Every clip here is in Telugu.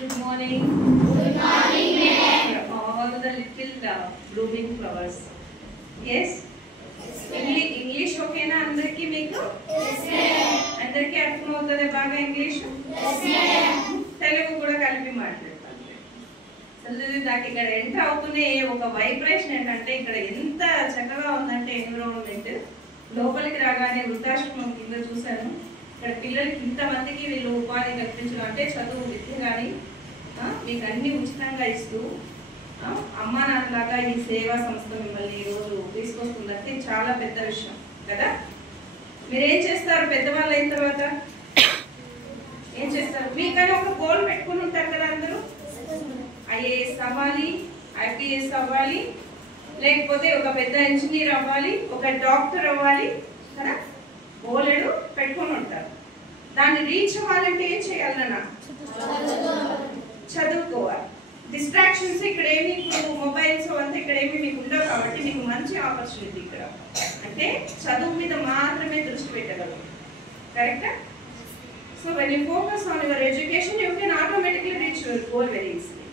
Good morning. Good morning, ma'am. All the little blooming flowers. Yes? English okay na andarki meeku? Yes, ma'am. Andarki artham avutade baga English? Yes, ma'am. Telugu kuda kalipi maatladtanu. Asalu నాకు ఇక్కడ ఎంటర్ అవుతూనే ఒక వైబ్రేషన్ ఏంటంటే ఇక్కడ ఎంత చక్కగా ఉందంటే ఎన్విరాన్మెంట్ లోపలికి రాగానే వృద్ధాశ్రమం కింద చూశాను. ఇక్కడ పిల్లలకి ఇంతమందికి వీళ్ళు ఉపాధి కల్పించడం అంటే చదువు విద్య కానీ మీకు అన్ని ఉచితంగా ఇస్తూ అమ్మా నాన్నలాగా ఈ సేవా సంస్థ మిమ్మల్ని ఈరోజు తీసుకొస్తుందంటే చాలా పెద్ద విషయం కదా. మీరేం చేస్తారు పెద్దవాళ్ళు అయిన తర్వాత? ఏం చేస్తారు? మీకని ఒక గోల్ పెట్టుకుని ఉంటారు కదా అందరూ. ఐఏఎస్ అవ్వాలి, ఐపీఎస్ అవ్వాలి, లేకపోతే ఒక పెద్ద ఇంజనీర్ అవ్వాలి, ఒక డాక్టర్ అవ్వాలి కదా. గోలెడు పెట్టుకుని ఉంటారు. దాన్ని రీచ్ అవ్వాలంటే ఏం చేయాలన్నా? చదువుకోవాలి. డిస్ట్రాక్షన్స్ ఇక్కడ ఏమి, ఇప్పుడు మొబైల్స్ అంతా ఇక్కడ ఏమి మీకు ఉండవు కాబట్టి మీకు మంచి ఆపర్చునిటీ ఇక్కడ. అంటే చదువు మీద మాత్రమే దృష్టి పెట్టగలరు. కరెక్టా? So when you focus on your education you can automatically reach your goal very easily,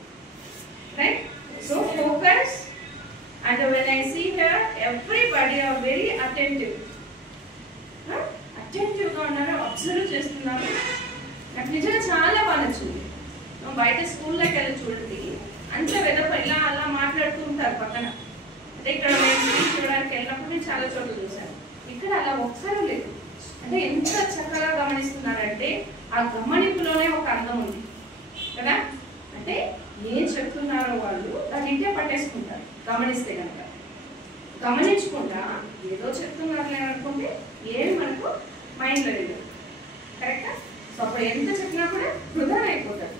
right? So focus. And when I see here everybody are very attentive. Attentive గా ఉన్నారు, అబ్జర్వ్ చేస్తున్నారు. నాకు నిజంగా చాలా బాగా నచ్చింది. బయట స్కూల్లోకి వెళ్ళి చూడండి, అంత వెదప ఇలా అలా మాట్లాడుతూ ఉంటారు పక్కన. అంటే ఇక్కడ మేము స్కూల్ చూడడానికి వెళ్ళినప్పుడు నేను చాలా చోట్ల చూశాను. ఇక్కడ అలా ఒకసారి లేదు. అంటే ఎంత చక్కగా గమనిస్తున్నారంటే ఆ గమనింపులోనే ఒక అందం ఉంది కదా. అంటే ఏం చెప్తున్నారో వాళ్ళు దాన్ని ఇంటే పట్టేసుకుంటారు గమనిస్తే కనుక. గమనించకుండా ఏదో చెప్తున్నారు అనుకుంటే ఏమి మనకు మైండ్లో లేదు. కరెక్టా? సో అప్పుడు ఎంత చెప్పినా కూడా వృధా అయిపోతారు.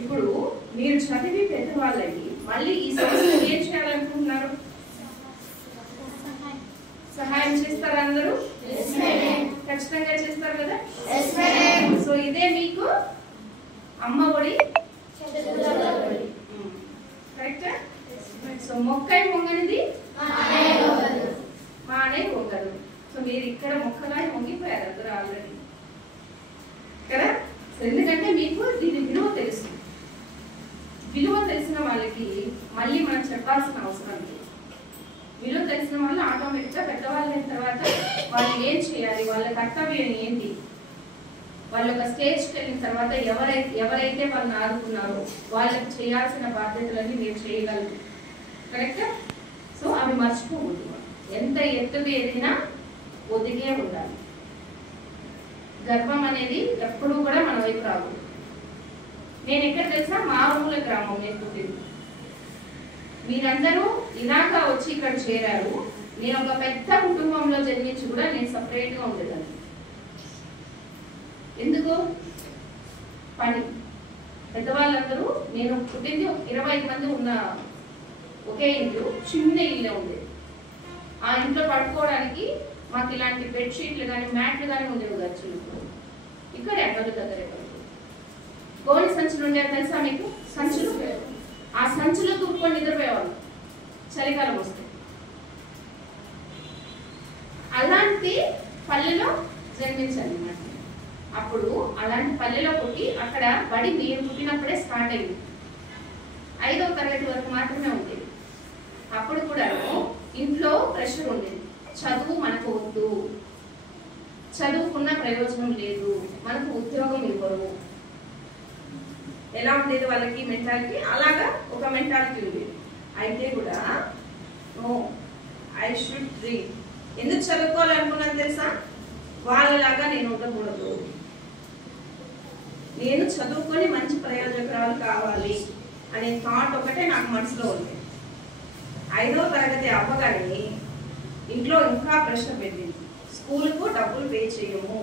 ఇప్పుడు మీరు చదివి పెద్దవాళ్ళని మళ్ళీ ఈ సమస్యను ఏం చేయాలనుకుంటున్నారు? సహాయం చేస్తారు అందరూ? ఖచ్చితంగా చేస్తారు కదా. సో ఇదే మీకు అమ్మ ఒడి, కరెక్టా? సో మొక్కై మొంగనిది మానే మొగ్గదు. సో మీరు ఇక్కడ మొక్కగా మొంగిపోయారు అందరూ ఆల్రెడీ కదా. ఎందుకంటే మీకు దీని విలువ తెలుసు. విలువ తెలిసిన వాళ్ళకి మళ్ళీ మనం చెప్పాల్సిన అవసరం లేదు. విలువ తెలిసిన వాళ్ళు ఆటోమేటిక్గా పెద్దవాళ్ళు అయిన తర్వాత వాళ్ళు ఏం చేయాలి, వాళ్ళ కర్తవ్యం ఏంటి, వాళ్ళ ఒక స్టేజ్కి వెళ్ళిన తర్వాత ఎవరైతే వాళ్ళని ఆదుకున్నారో వాళ్ళకి చేయాల్సిన బాధ్యతలన్నీ మీరు చేయగలరు. కరెక్టా? సో అవి మర్చిపోకూడదు. ఎంత ఎత్తుగా ఎదిగినా ఒదిగే ఉండాలి. గర్వం అనేది ఎప్పుడూ కూడా మన వైపు రాకూడదు. నేను ఎక్కడ తెలుసా, మారుమూల గ్రామం నేను పుట్టింది. మీరందరూ ఇలాగా వచ్చి ఇక్కడ చేరారు. నేను ఒక పెద్ద కుటుంబంలో జన్మించి కూడా నేను సపరేట్గా ఉండేదాన్ని. ఎందుకు? పని. పెద్దవాళ్ళందరూ, నేను పుట్టింది 25 మంది ఉన్న ఒకే ఇల్లు, చిన్న ఇల్లే ఉండేది. ఆ ఇంట్లో పడుకోవడానికి మాకు ఇలాంటి బెడ్షీట్లు కానీ మ్యాట్లు కానీ ఉండేవి ఖర్చులు. ఇక్కడ ఎవరి దగ్గర గోని సంచులు ఉండేవి తెలుసా మీకు? సంచులు. ఆ సంచులు తుప్పుకొని నిద్రపోయేవాళ్ళు చలికాలం వస్తే. అలాంటి పల్లెలో జన్మించాను అన్నమాట. అప్పుడు అలాంటి పల్లెలో పుట్టి అక్కడ బడి మీరు పుట్టినప్పుడే స్టార్ట్ అయింది. 5వ తరగతి వరకు మాత్రమే ఉండేది. అప్పుడు కూడా ఇంట్లో ప్రెషర్ ఉండేది. చదువు మనకు వద్దు, చదువుకున్న ప్రయోజనం లేదు, మనకు ఉద్యోగం ఇవ్వరు. ఎలా ఉండేది వాళ్ళకి మెంటాలిటీ? అలాగా ఒక మెంటాలిటీ ఉండేది. అయితే కూడా నో, ఐ షుడ్ రీడ్. ఎందుకు చదువుకోవాలనుకున్నాను తెలుసా? వాళ్ళలాగా నేను ఉండకూడదు, నేను చదువుకొని మంచి ప్రయోజకురాలు కావాలి అనే థాట్ ఒకటే నాకు మనసులో ఉంది. 5వ తరగతి అవ్వగానే ఇంట్లో ఇంకా ప్రెషర్ పెట్టింది. స్కూల్కు డబ్బులు పే చేయము,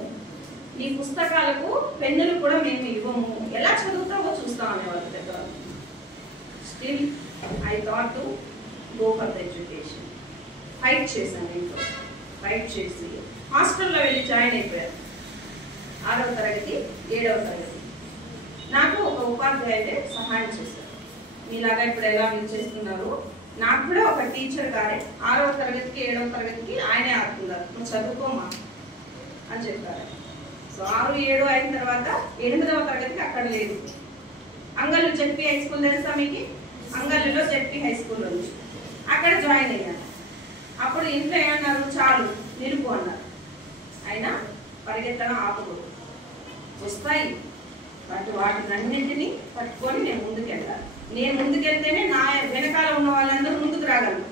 నీ పుస్తకాలకు పెన్నులు కూడా మేము ఇవ్వము, ఎలా చదువుతావో చూస్తాం అనేవాళ్ళు దగ్గర. Still I thought to go for the education. Fight చేశాను ఇంట్లో. ఫైట్ చేసి హాస్టల్లో వెళ్ళి జాయిన్ అయిపోయాను. 6వ తరగతి 7వ తరగతి. నాకు ఒక ఉపాధ్యాయుడే సహాయం చేశారు. మీలాగా ఇప్పుడు ఎలా మీరు చేస్తున్నారు, నాకు కూడా ఒక టీచర్ గారే 6వ తరగతికి 7వ తరగతికి ఆయనే ఆడుతున్నారు. నువ్వు చదువుకోమా అని చెప్పారు. సో 6, 7 అయిన తర్వాత 8వ తరగతికి అక్కడ లేదు. అంగళ్ళు జెడ్పీ హై స్కూల్ తెలుసా మీకు? అంగళ్ళలో జెడ్పీ హై స్కూల్ ఉంది, అక్కడ జాయిన్ అయ్యాను. అప్పుడు ఇంట్లో ఏమన్నారు, చాలు నిలుపు అన్నారు. అయినా పరిగెత్తడం ఆపకూడదు, వస్తాయి బట్ వాటినన్నింటినీ పట్టుకొని నేను ముందుకెళ్ళాలి. నేను ముందుకెళ్తేనే నా వెనకాల ఉన్న వాళ్ళందరూ ముందుకు రాగలరు.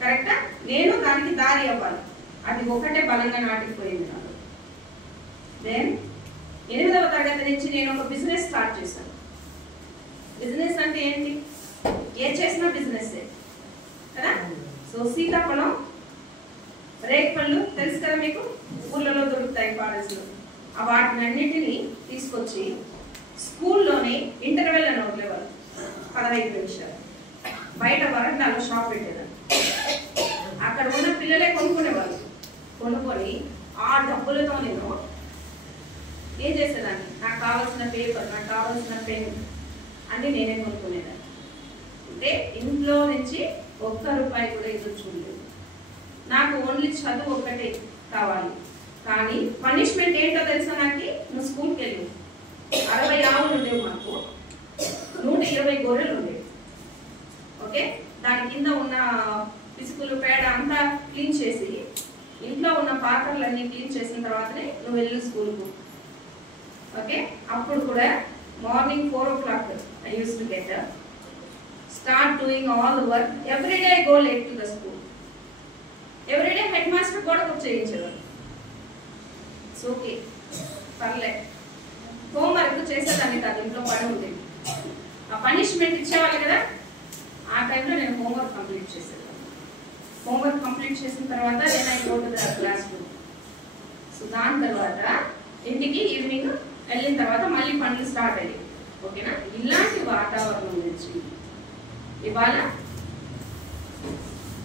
కరెక్టా? నేను దానికి దారి అవ్వాలి. అది ఒకటే బలంగా నాటిపోయింది నాకు. దెన్ 8వ తరగతి నుంచి నేను ఒక బిజినెస్ స్టార్ట్ చేశాను. బిజినెస్ అంటే ఏంటి? ఏ చేసినా బిజినెస్ కదా. సో సీతాఫలం, రేగిపళ్ళు తెలుసు కదా మీకు, ఊళ్ళలో దొరుకుతాయి ఫారెస్ట్లో. ఆ వాటిని అన్నింటినీ తీసుకొచ్చి స్కూల్లోనే ఇంటర్వెల్ అని వదిలేవాళ్ళు 15 నిమిషాలు. బయట వరండాలో షాప్ పెట్టేదాన్ని. అక్కడ ఉన్న పిల్లలే కొనుక్కునేవాళ్ళు. కొనుక్కొని ఆ డబ్బులతో నేను ఏం చేసేదాన్ని, నాకు కావాల్సిన పేపర్, నాకు కావాల్సిన పెన్ అన్ని నేనే కొనుక్కునేదాన్ని. అంటే ఇంట్లో నుంచి ₹1 కూడా ఎదురు చూడలేదు. నాకు ఓన్లీ చదువు ఒక్కటే కావాలి. కానీ పనిష్మెంట్ ఏంటో తెలుసా నాకు? నువ్వు స్కూల్కి వెళ్ళి 60 ఆవులు ఉండేవి మాకు, 120 గొర్రెలు ఉండేవి. ఓకే, దాని కింద ఉన్న పిసుకులు పేడ అంతా క్లీన్ చేసి, ఇంట్లో ఉన్న పాత్రలన్నీ క్లీన్ చేసిన తర్వాతనే నువ్వు వెళ్ళు స్కూల్కు. ఓకే, అప్పుడు కూడా morning 4 o'clock I used to get up, start doing all the work. Every day I go late to the school. Every day headmaster కూడా చేయించేవారు. సో ఓకే, పర్లే, హోంవర్క్ చేసేదాన్ని కాదు, ఇంట్లో పని ఉంది. ఆ పనిష్మెంట్ ఇచ్చేవాళ్ళు కదా, ఆ టైంలో నేను హోంవర్క్ కంప్లీట్ చేసేదాన్ని. హోంవర్క్ కంప్లీట్ చేసిన తర్వాత నేను I go to the classroom. So దాని తర్వాత ఇంటికి ఈవినింగ్ వెళ్ళిన తర్వాత మళ్ళీ పనులు స్టార్ట్ అయ్యాయి. ఓకేనా? ఇలాంటి వాతావరణం నుంచి ఇవాళ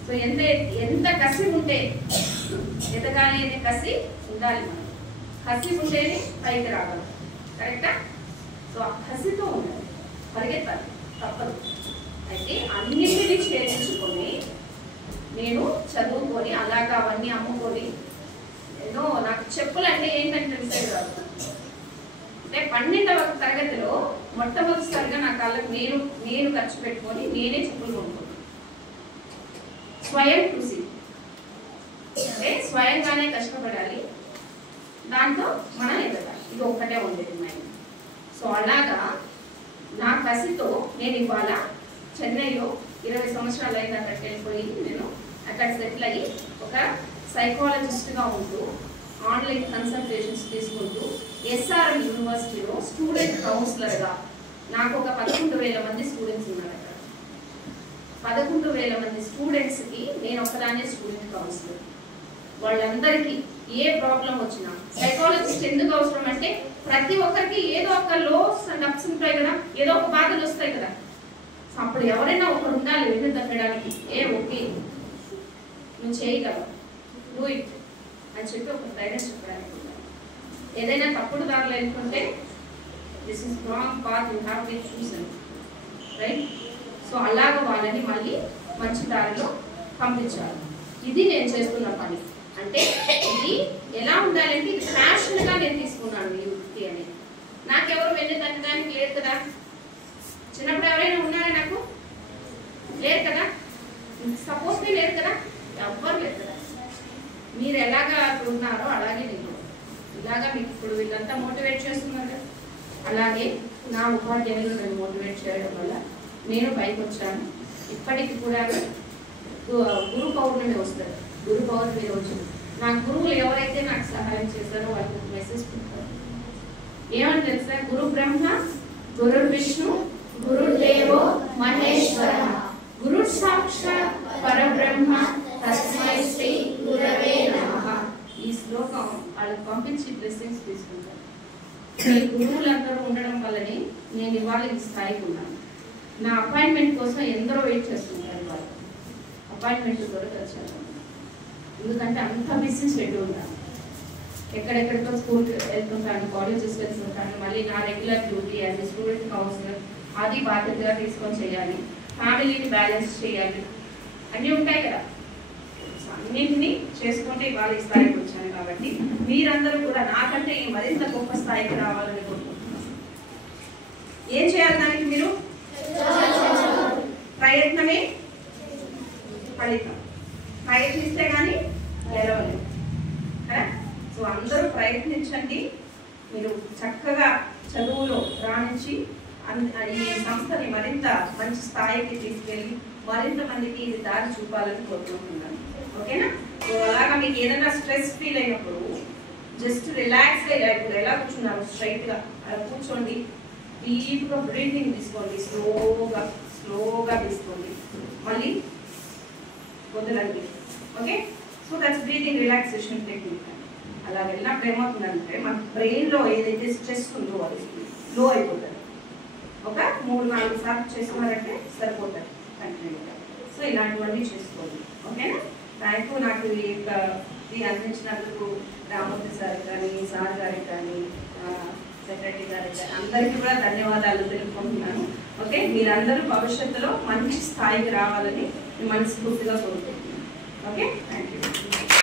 సో ఎంత కసి ఉంటే ఎదగాలి అనే కసి ఉండాలి. మనం కసి ఉంటేనే పైకి రావాలి. కరెక్టా? సో ఆ కసితో ఉండాలి, పరిగెత్తాలి, తప్పదు. అయితే అన్నింటినీ చేర్చుకొని నేను చదువుకొని అలాగా అవన్నీ అమ్ముకొని ఏదో నాకు చెప్పులు అంటే ఏంటంటే తెలిసేది కాదు. అంటే 12వ తరగతిలో మొట్టమొదటిసారిగా నా కళ్ళకు నేను ఖర్చు పెట్టుకొని నేనే చెప్పులు కొనుక్కున్నాను. స్వయం కృషి అంటే స్వయంగానే కష్టపడాలి, దాంతో మనం ఎదగాలి. ఇది ఒక్కటే ఉండేది మైండ్. సో అలాగా నా కసితో నేను ఇవాళ చెన్నైలో 20 సంవత్సరాలు అయింది అక్కడికి వెళ్ళిపోయి నేను అక్కడ సెటిల్ అయ్యి ఒక సైకాలజిస్ట్గా ఉంటూ ఆన్లైన్ కన్సల్టేషన్స్ తీసుకుంటూ SRM యూనివర్సిటీలో స్టూడెంట్ కౌన్సిలర్గా నాకు ఒక 11,000 మంది స్టూడెంట్స్ ఉన్నారు. అక్కడ 11,000 మంది స్టూడెంట్స్కి నేను ఒకదానే స్టూడెంట్ కౌన్సిలర్. వాళ్ళందరికీ ఏ ప్రాబ్లం వచ్చినా సైకాలజిస్ట్ ఎందుకు అవసరం అంటే ప్రతి ఒక్కరికి ఏదో ఒక లోస్ అండ్ అప్స్ ఉంటాయి కదా, ఏదో ఒక బాధలు వస్తాయి కదా. అప్పుడు ఎవరైనా ఒకరు ఉండాలి వెన్ను తగ్గడానికి. ఓకే నువ్వు చేయగలవు, డూ ఇట్ అని చెప్పి ఒక ధైర్యం చెప్పడానికి ఉండాలి. ఏదైనా తప్పుడు దారిలో వెళ్తుంటే this is wrong path, you have to choose right. So అలాగ వాళ్ళని మళ్ళీ మంచి దారిలో పంపించాలి. ఇది నేను చేస్తున్న పని. అంటే ఇది ఎలా ఉండాలంటే ఇది ప్యాషన్గా నేను తీసుకున్నాను ఈ వృత్తి అని. నాకెవరు వెన్ను తగ్గడానికి లేదు కదా. చిన్నప్పుడు ఎవరైనా ఉన్నారా నాకు? లేరు కదా. సపోజ్ మీ లేదు కదా, ఎవ్వరు లేదు కదా. మీరు ఎలాగా ఉన్నారో అలాగే నేను ఇలాగా మీకు ఇప్పుడు వీళ్ళంతా మోటివేట్ చేస్తున్నారు కదా, అలాగే నా ఉపాధ్యాయులు నన్ను మోటివేట్ చేయడం వల్ల నేను పైకి వచ్చాను. ఇప్పటికి కూడా గురు పౌర్ణమి వస్తుంది. గురు పౌర్ణమి రోజు నా గురువులు ఎవరైతే నాకు సహాయం చేస్తారో వాళ్ళకి మెసేజ్ పెడతారు. ఏమని తెలుసా? గురు బ్రహ్మ గురు విష్ణు గురుదేవో మహేశ్వర గురు సాక్షాత్ పరబ్రహ్మ తస్మై శ్రీ గురవే నమః. ఈ శ్లోకం వాళ్ళకి పంపించి బ్లెస్సింగ్స్ తీసుకుంటారు. ఈ గురువులందరూ ఉండడం వల్లనే నేను ఇవాళ ఈ స్థాయికి ఉన్నాను. నా అపాయింట్మెంట్ కోసం ఎందరో వెయిట్ చేస్తుంటారు. వాళ్ళు అపాయింట్మెంట్ దొరకచ్చారు, ఎందుకంటే అంత బిజీ షెడ్యూల్ ఉన్నాను. ఎక్కడెక్కడికో స్కూల్కి వెళ్తుంటాను, కాలేజెస్ వెళ్తుంటాను. మళ్ళీ నా regular duty as student counsellor అది బాధ్యతగా తీసుకొని చేయాలి. ఫ్యామిలీని బ్యాలెన్స్ చేయాలి, అన్నీ ఉంటాయి కదా. అన్నింటినీ చేసుకుంటే ఇవాళ ఈ స్థాయికి వచ్చాను. కాబట్టి మీరందరూ కూడా నాకంటే మరింత గొప్ప స్థాయికి రావాలని కోరుకుంటున్నాను. ఏం చేయాలి? చక్కగా చదువులో రాణించి ఈ సంస్థని మరింత మంచి స్థాయికి తీసుకెళ్ళి మరింత మందికి ఇది దారి చూపాలని కోరుకుంటున్నాను. ఓకేనా? సో అలాగా మీకు ఏదైనా స్ట్రెస్ ఫీల్ అయినప్పుడు జస్ట్ రిలాక్స్గా ఇప్పుడు ఎలా కూర్చున్నారు స్ట్రైట్గా అలా కూర్చోండి. డీప్గా బ్రీతింగ్ తీసుకోండి. స్లోగా తీసుకోండి. మళ్ళీ వదలండి. Okay? So that's breathing relaxation technique. అలా వెళ్ళినప్పుడు ఏమవుతుందంటే మన బ్రెయిన్లో ఏదైతే స్ట్రెస్ ఉందో అది లో అయిపోతుంది. ఒక 3-4 సార్లు చేసుకున్నారంటే సరిపోతుంది కంటిన్యూగా. సో ఇలాంటివన్నీ చేసుకోండి. ఓకేనా? Thank you. నాకు ఇది అందించినందుకు రామూర్తి సార్ కానీ సార్ గారికి కానీ సెక్రటరీ గారికి కానీ అందరికీ కూడా ధన్యవాదాలు తెలుపుకుంటున్నాను. ఓకే? మీరందరూ భవిష్యత్తులో మంచి స్థాయికి రావాలని మనస్ఫూర్తిగా కోరుకుంటున్నాను. ఓకే? Thank you.